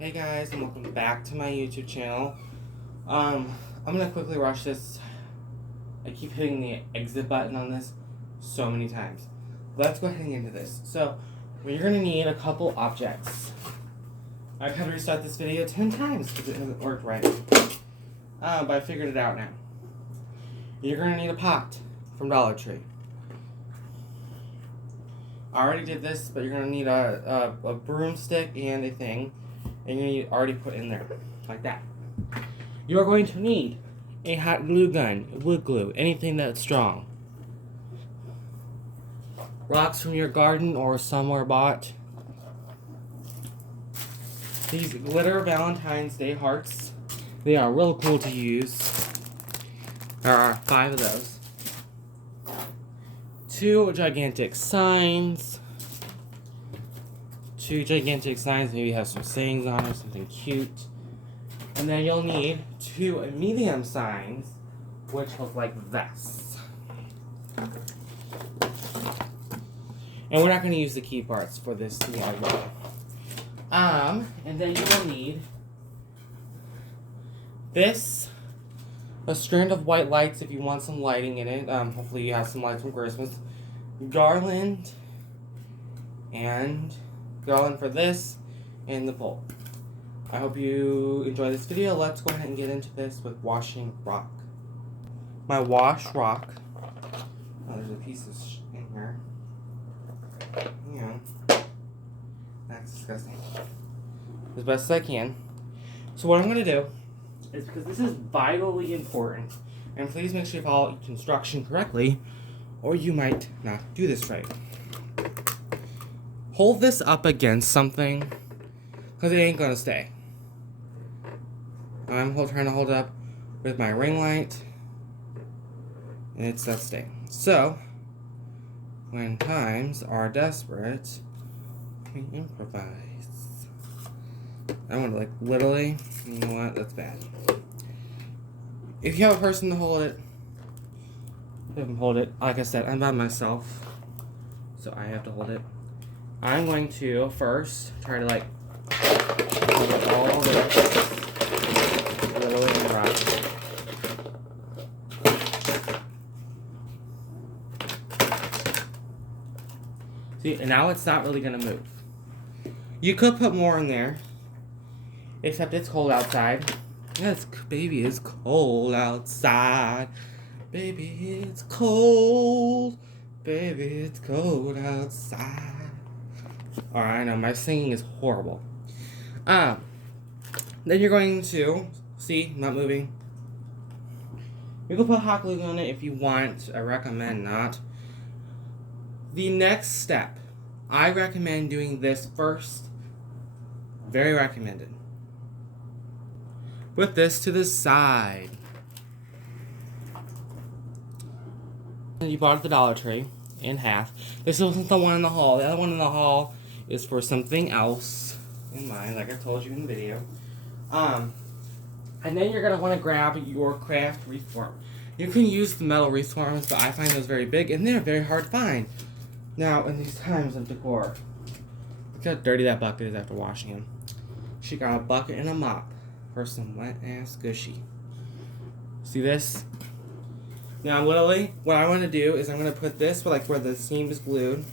Hey guys, and welcome back to my YouTube channel. I'm gonna quickly rush this. I keep hitting the exit button on this so many times. Let's go ahead and get into this. So, you're gonna need a couple objects. I've had to restart this video 10 times because it hasn't worked right. But I figured it out now. You're gonna need a pot from Dollar Tree. I already did this, but you're gonna need a broomstick and a thing. And you're going to already put in there, like that. You're going to need a hot glue gun, wood glue, anything that's strong. Rocks from your garden or somewhere bought. These glitter Valentines Day hearts, they are real cool to use. There are 5 of those. 2 gigantic signs. 2 gigantic signs, maybe have some sayings on it, something cute. And then you'll need 2 medium signs, which look like this. And we're not going to use the key parts for this DIY. And then you will need this, a strand of white lights if you want some lighting in it. Hopefully you have some lights from Christmas. Garland, and garland for this, and the pole. I hope you enjoy this video. Let's go ahead and get into this with washing rock. My wash rock. Oh, there's a piece of in here. Yeah. That's disgusting. As best as I can. So what I'm going to do is, because this is vitally important, and please make sure you follow instruction correctly, or you might not do this right. Hold this up against something, because it ain't going to stay. I'm trying to hold it up with my ring light, and it's not staying. So, when times are desperate, we improvise. I want to, like, literally, you know what, that's bad. If you have a person to hold it, let them hold it. Like I said, I'm by myself, so I have to hold it. I'm going to first try to like hold it all this literally in the rock. See, and now it's not really gonna move. You could put more in there, except it's cold outside. Yes, baby, it's cold outside. Baby, it's cold. Baby, it's cold outside. Alright, I know, my singing is horrible. Then you're going to, see, not moving. You can put hot glue on it if you want. I recommend not. The next step, I recommend doing this first. Very recommended. Put this to the side. You bought at the Dollar Tree in half. This isn't the one in the hall. The other one in the hall is for something else in mine, like I told you in the video. And then you're going to want to grab your craft wreath form. You can use the metal wreath forms, but I find those very big, and they're very hard to find. Now, in these times of decor, look how dirty that bucket is after washing him. She got a bucket and a mop for some wet-ass gushy. See this? Now, literally, what I want to do is I'm going to put this like where the seam is glued.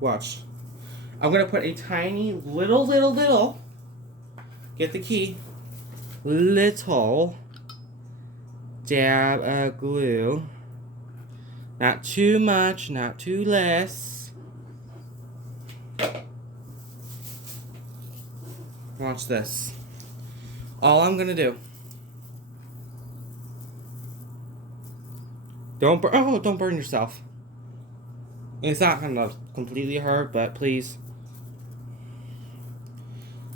Watch. I'm going to put a tiny, little, get the key, little dab of glue. Not too much, not too less. Watch this. All I'm going to do. Don't burn yourself. It's not gonna completely hurt, but please.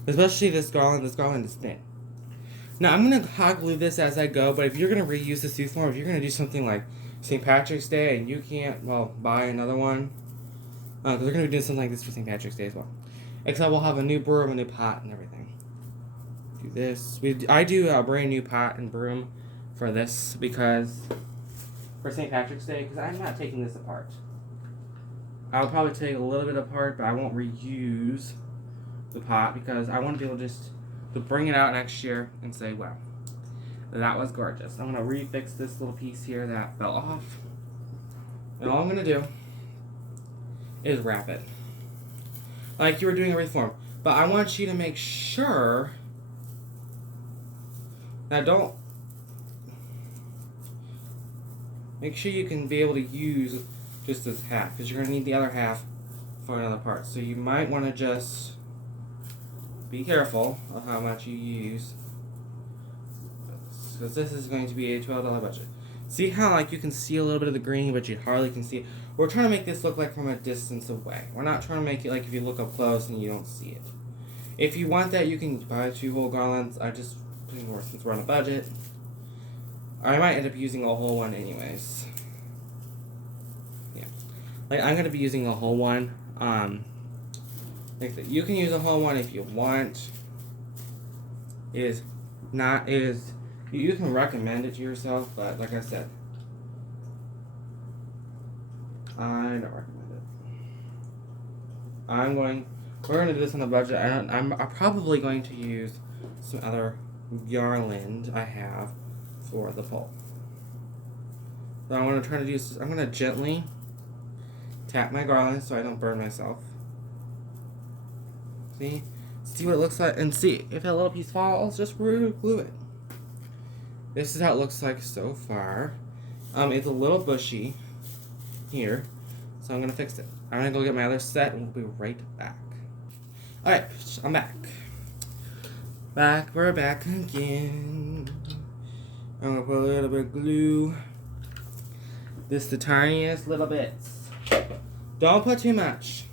Especially this garland is thin. Now I'm gonna hot glue this as I go, but if you're gonna reuse this wreath form, if you're gonna do something like St. Patrick's Day and you can't, well, buy another one, because we're gonna be doing something like this for St. Patrick's Day as well. Except we'll have a new broom, a new pot, and everything. Do this. I do a brand new pot and broom for this because. For St. Patrick's Day, because I'm not taking this apart. I'll probably take a little bit apart, but I won't reuse the pot because I want to be able just to bring it out next year and say, wow, that was gorgeous. I'm going to refix this little piece here that fell off. And all I'm going to do is wrap it. Like you were doing a reform. But I want you to make sure that make sure you can be able to use just this half, because you're going to need the other half for another part. So you might want to just be careful of how much you use, because this is going to be a $12 budget. See how like you can see a little bit of the green, but you hardly can see it? We're trying to make this look like from a distance away. We're not trying to make it like if you look up close and you don't see it. If you want that, you can buy 2 whole garlands. I just, since we're on a budget, I might end up using a whole one anyways. Yeah. Like, I'm going to be using a whole one. Like that. You can use a whole one if you want. You can recommend it to yourself, but like I said, I don't recommend it. We're going to do this on the budget. I'm probably going to use some other garland I have for the pole. So I'm going to try to do this. I'm going to gently tap my garland so I don't burn myself. See what it looks like, and see if that little piece falls, just glue it. This is how it looks like so far. It's a little bushy here, so I'm going to fix it. I'm going to go get my other set and we'll be right back. Alright, I'm back. We're back again. I'm going to put a little bit of glue. This is the tiniest little bits. Don't put too much.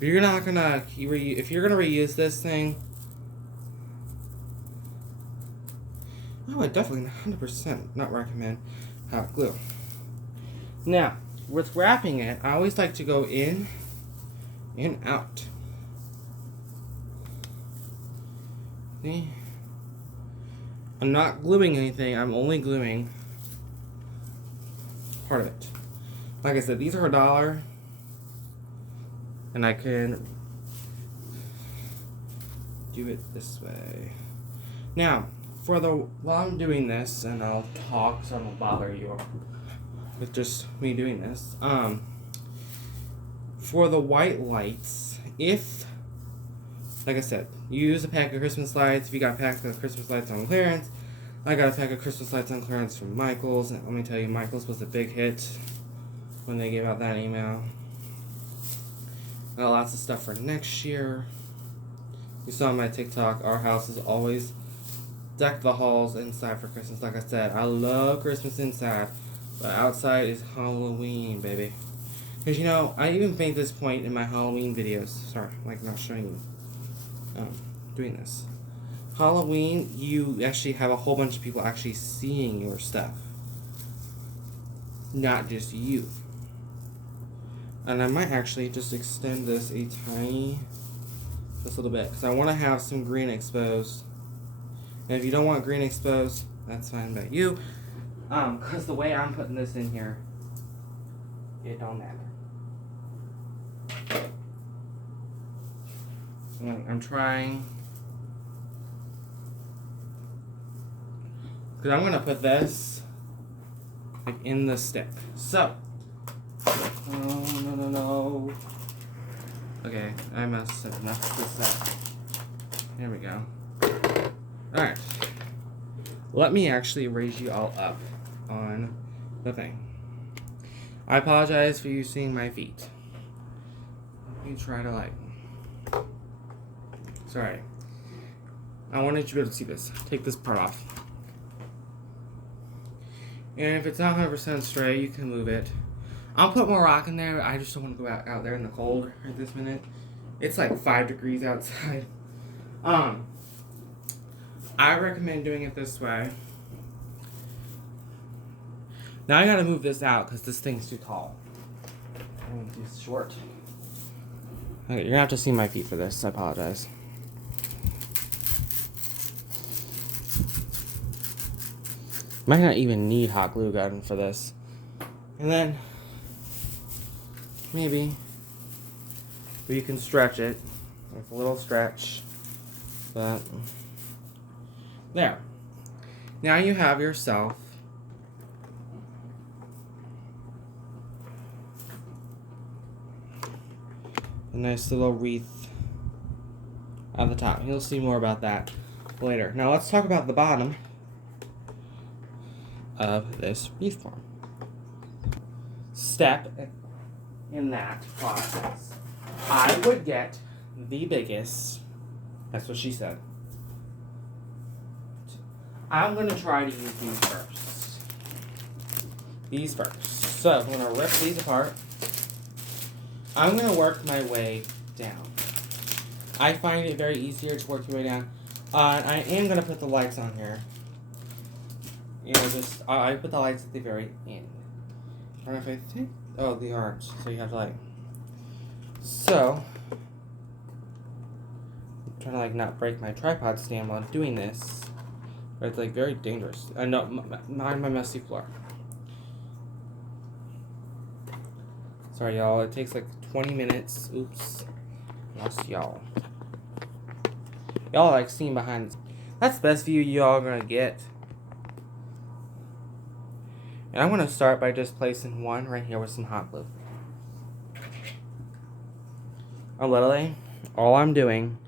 If you're gonna reuse this thing, I would definitely 100% not recommend hot glue. Now, with wrapping it, I always like to go in and out. See? I'm not gluing anything, I'm only gluing part of it. Like I said, these are $1, and I can do it this way. Now, while I'm doing this, and I'll talk so I won't bother you with just me doing this, for the white lights, like I said, you use a pack of Christmas lights. If you got a pack of Christmas lights on clearance, I got a pack of Christmas lights on clearance from Michaels. And let me tell you, Michaels was a big hit when they gave out that email. Got lots of stuff for next year. You saw my TikTok, our house is always deck the halls inside for Christmas. Like I said, I love Christmas inside, but outside is Halloween, baby. Because, you know, I even made this point in my Halloween videos. Sorry, like not showing you. Doing this. Halloween, you actually have a whole bunch of people actually seeing your stuff. Not just you. And I might actually just extend this just a little bit, because I want to have some green exposed. And if you don't want green exposed, that's fine by you. Because the way I'm putting this in here, it don't matter. I'm trying, because I'm going to put this like in the stick. So, no. Okay, I must have messed this up. Here we go. Alright. Let me actually raise you all up on the thing. I apologize for you seeing my feet. Let me try to sorry. I wanted you to be able to see this. Take this part off. And if it's not 100% straight, you can move it. I'll put more rock in there. I just don't want to go out there in the cold right this minute. It's like 5 degrees outside. I recommend doing it this way. Now I gotta move this out because this thing's too tall. It's short. Okay, you're gonna have to see my feet for this. I apologize. Might not even need hot glue gun for this. And then maybe we can stretch it with a little stretch. But there. Now you have yourself a nice little wreath at the top. You'll see more about that later. Now let's talk about the bottom of this wreath form. Step in that process. I would get the biggest. That's what she said. I'm going to try to use these first. These first. So I'm going to rip these apart. I'm going to work my way down. I find it very easier to work your way down. I am going to put the lights on here. You know, just, I put the lights at the very end. I don't know if I think, oh, the arms. So you have light. So, I'm trying to like not break my tripod stand while doing this. But it's like very dangerous. I know, mind my messy floor. Sorry, y'all. It takes like 20 minutes. Oops. Lost y'all. Y'all like seeing behind. That's the best view y'all gonna get. And I'm gonna start by just placing one right here with some hot glue. Literally, all I'm doing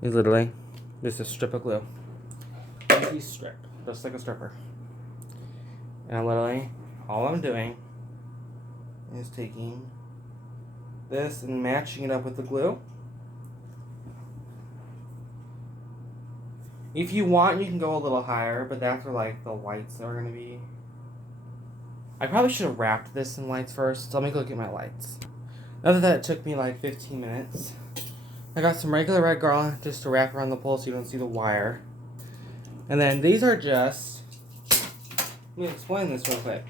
is literally just a strip of glue. Easy strip, just like a stripper. And literally, all I'm doing is taking this and matching it up with the glue. If you want, you can go a little higher, but that's where like the lights are gonna be. I probably should have wrapped this in lights first, so let me go get my lights. Other than that, it took me like 15 minutes. I got some regular red garland just to wrap around the pole so you don't see the wire. And then these are just, let me explain this real quick.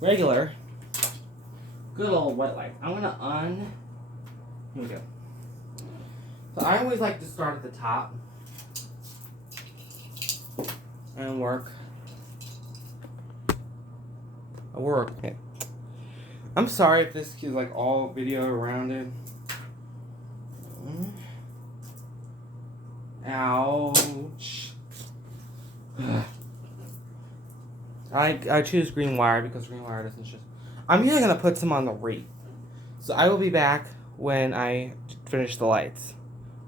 Regular, good old wet light. I'm gonna here we go. So I always like to start at the top and work. Okay. I'm sorry if this is like all video around it. Ouch. I choose green wire because green wire doesn't just. I'm usually gonna put some on the wreath. So I will be back when I finish the lights,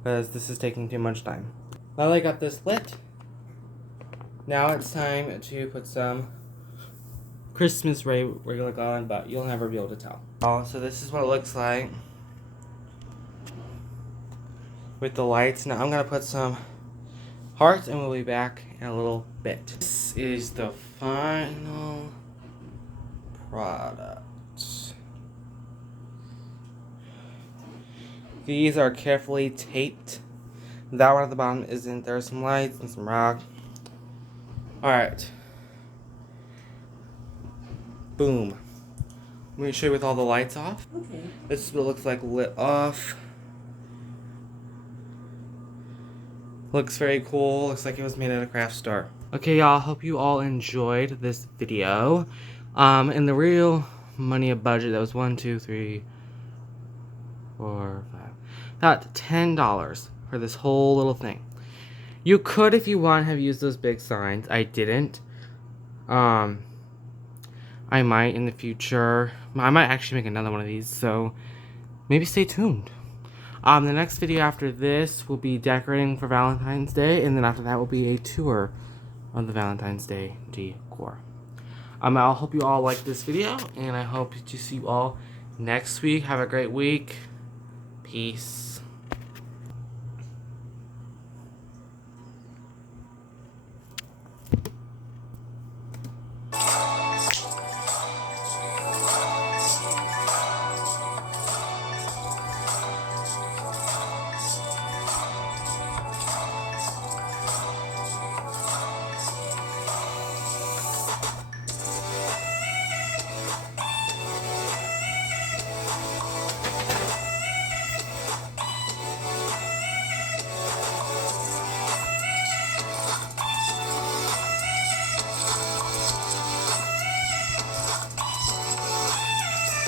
because this is taking too much time. Now that I got this lit, now it's time to put some Christmas regular garland, but you'll never be able to tell. Oh, so this is what it looks like with the lights. Now I'm gonna put some hearts, and we'll be back in a little bit. This is the final product. These are carefully taped. That one at the bottom isn't. There's some lights and some rock. Alright. Boom. Let me show you with all the lights off. Okay. This is what it looks like lit off. Looks very cool. Looks like it was made at a craft store. Okay, y'all. Hope you all enjoyed this video. And the real money of budget, that was 1, 2, 3, 4, 5. About $10 for this whole little thing. You could, if you want, have used those big signs. I didn't. I might in the future. I might actually make another one of these, so maybe stay tuned. The next video after this will be decorating for Valentine's Day, and then after that will be a tour of the Valentine's Day decor. I hope you all like this video, and I hope to see you all next week. Have a great week. Peace.